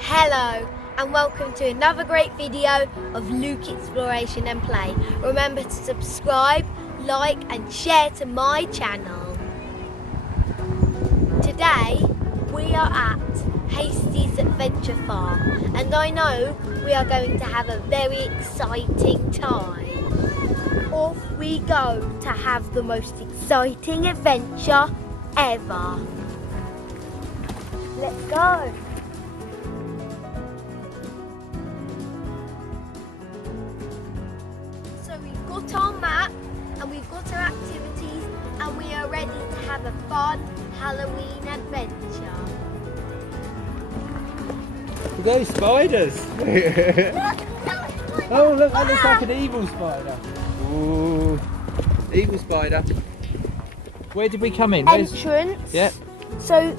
Hello and welcome to another great video of Luke Exploration and Play. Remember to subscribe, like and share to my channel. Today we are at Hasty's Adventure Farm and I know we are going to have a very exciting time. Off we go to have the most exciting adventure ever. Let's go. So we've got our map and we've got our activities and we are ready to have a fun Halloween adventure. Look at those spiders! Oh look, that looks like an evil spider. Ooh, evil spider. Where did we come in? Entrance. Yeah. So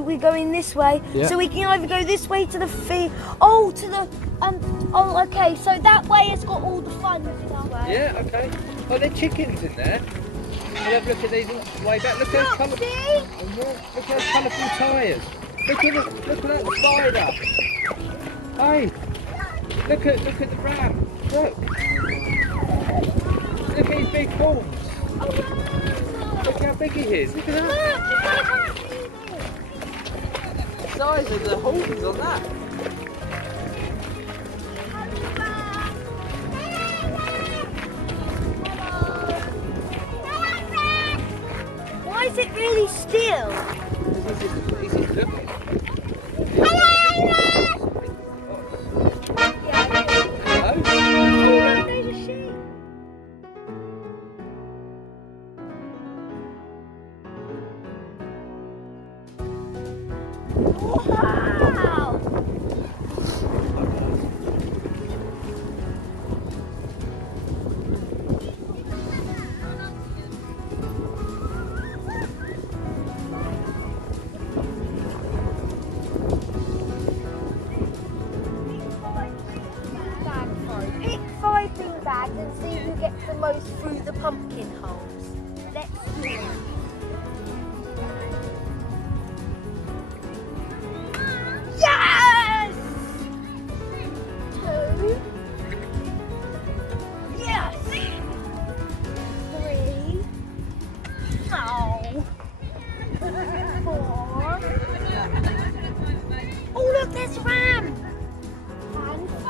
we're going this way. Yeah. So we can either go this way to the field. Oh, to the Oh, okay. So that way has got all the fun stuff. Yeah. Okay. Oh, there are chickens in there. I'll have a look at these on the way back. Look at those colourful. See? Oh, yeah. Look at those colourful tyres. Look at that spider. Hey. Look at the ram. Look. Look at his big horns. Oh, wow. Look how big he is. Look at that. The size of the horns on that. Why is it really still? He's just looking. Hello. Hello? Oh, there's a sheep. Wow! Pick 5 bean bags and see who gets the most through the pumpkin holes. Let's do it. Yes! 2. Yes! 3. Oh. 4. Oh look, there's ram! And 5.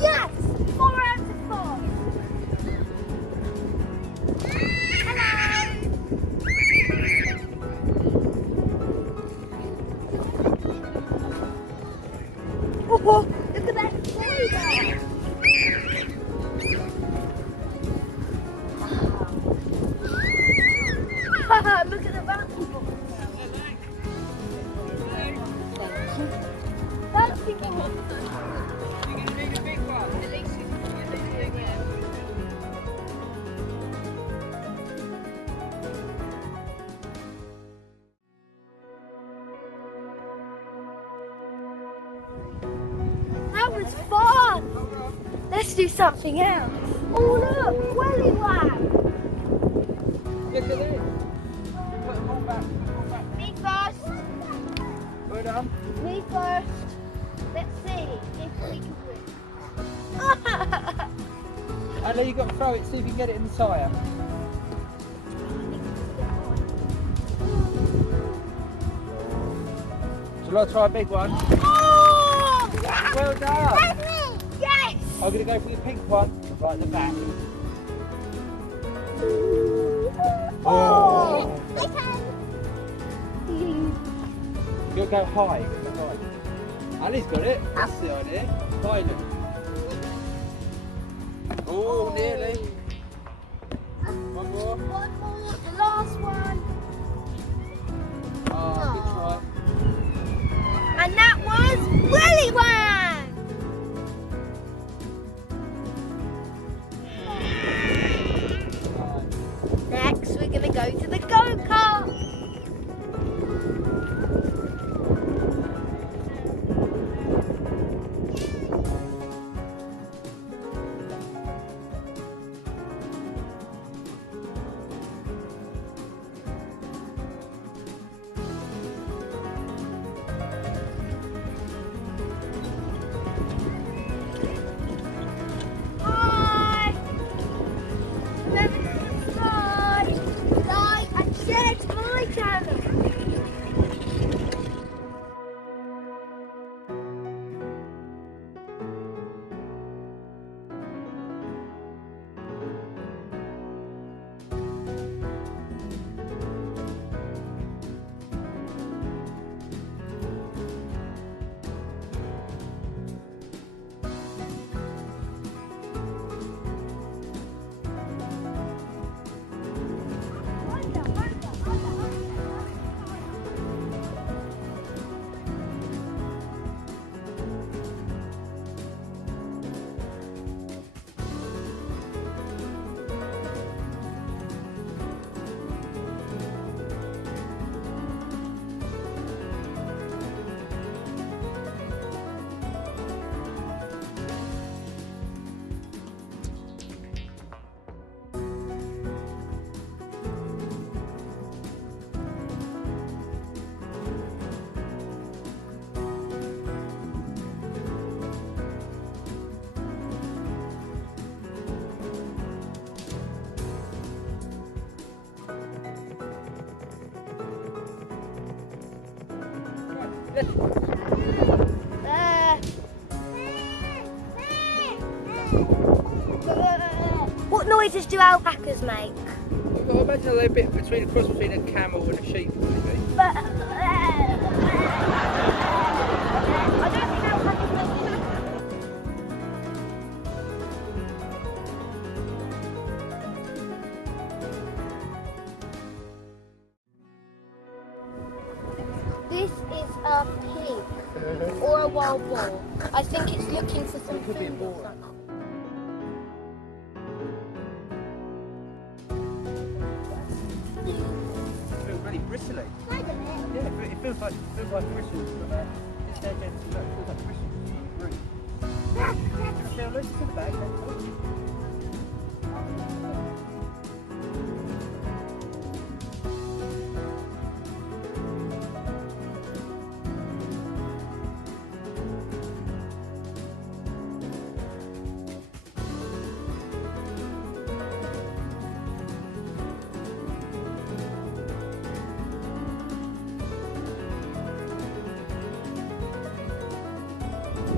Yes! 4 out of 5. Hello! Oh, look at that spider! Wow. Look at the bouncy ball. Bouncy ball. You're going to need a big one. That was fun! Let's do something else. Oh look, welly wham! Look at this. Put them all back. Me first. Put them. Me first. Let's see if we can win. And then you've got to throw it, see if you can get it in the tyre. Shall I try a big one? Oh! Well done. That's me! Yes! I'm going to go for your pink one, right at the back. Oh! You'll go high. Ali's got it. That's the idea. Find it. Oh, nearly. One more. One more, the last one. Oh, good try. And that was welly wham! Next, we're going to go to the go-kart. What noises do alpacas make? Well, I imagine they're a bit between a cross between a camel and a sheep, maybe. But I don't think alpacas make that. This is a pig or a wild boar. I think it's looking for some Could be a food or boar. something. It feels really bristly. Yeah, it feels like bristles. But, this hair feels like bristles. Really. Yeah, look, it's in the bag.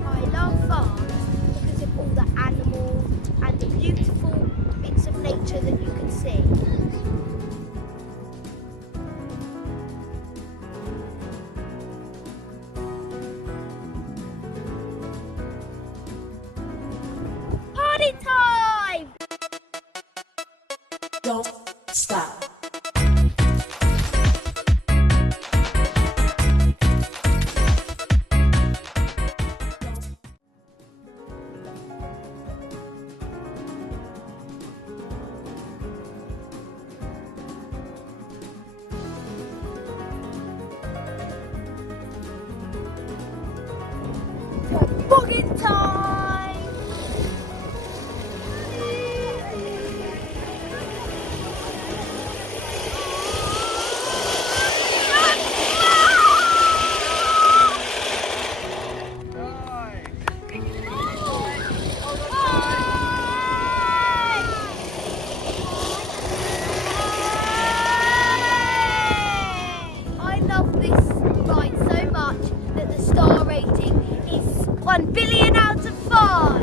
I love farms because of all the animals and the beautiful bits of nature that you can see. Party time! Don't stop. Bogging time! I love this ride so much that the star rating is 1 billion out of 5.